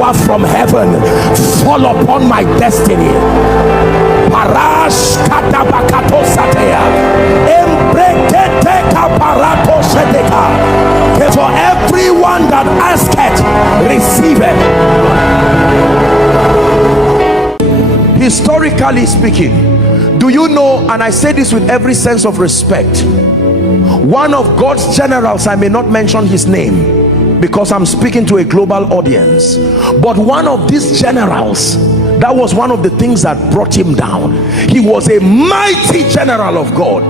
power from heaven fall upon my destiny. Parash katabakato satea, embrekete kaparato sedeka. For everyone that asketh, receiveth. Historically speaking, do you know, and I say this with every sense of respect, one of God's generals, I may not mention his name because I'm speaking to a global audience, but one of these generals, that was one of the things that brought him down. He was a mighty general of God,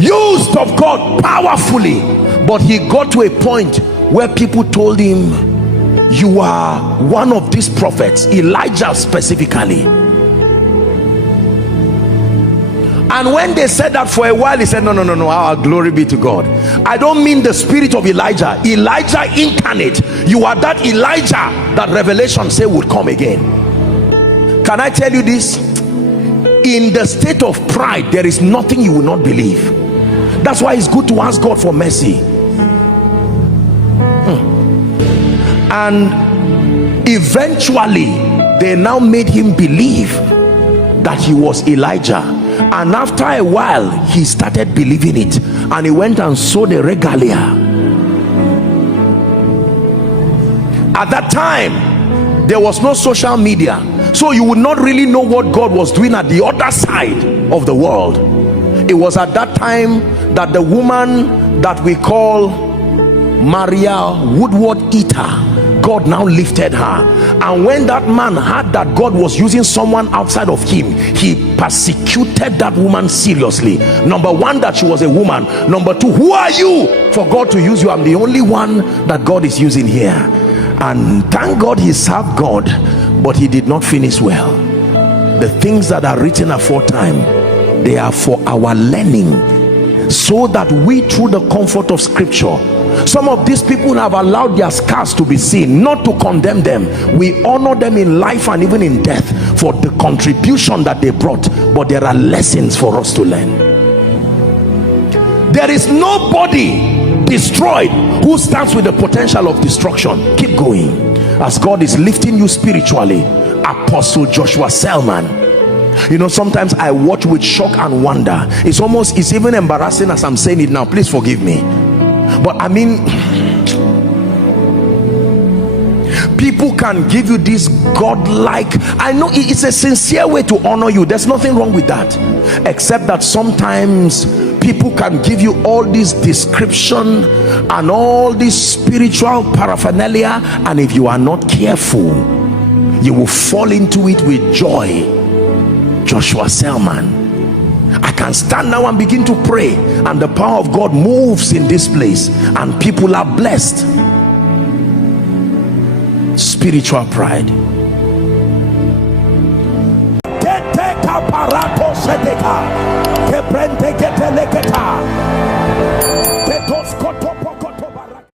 used of God powerfully, but he got to a point where people told him, you are one of these prophets, Elijah specifically. And when they said that for a while, he said, no, our glory be to God. I don't mean the spirit of Elijah incarnate. You are that Elijah that Revelation say would come again. Can I tell you this? In the state of pride, there is nothing you will not believe. That's why it's good to ask God for mercy. And eventually they now made him believe that he was Elijah, and after a while he started believing it, and he went and sowed a regalia. At that time there was no social media, so you would not really know what God was doing at the other side of the world. It was at that time that the woman that we call Maria Woodward Eater, God now lifted her. And when that man heard that God was using someone outside of him, he persecuted that woman seriously. Number one, that she was a woman. Number two, who are you for God to use you? I'm the only one that God is using here. And thank God he served God, but he did not finish well. The things that are written aforetime, they are for our learning, so that we, through the comfort of scripture, some of these people have allowed their scars to be seen, not to condemn them. We honor them in life and even in death for the contribution that they brought, but there are lessons for us to learn. There is nobody destroyed who stands with the potential of destruction. Keep going as God is lifting you spiritually. Apostle Joshua Selman, you know, sometimes I watch with shock and wonder. It's even embarrassing as I'm saying it now, please forgive me. But I mean, people can give you this godlike, I know it's a sincere way to honor you, there's nothing wrong with that, except that sometimes people can give you all this description and all this spiritual paraphernalia, and if you are not careful, you will fall into it with joy. Joshua Selman, I can stand now and begin to pray, and the power of God moves in this place and people are blessed. Spiritual pride.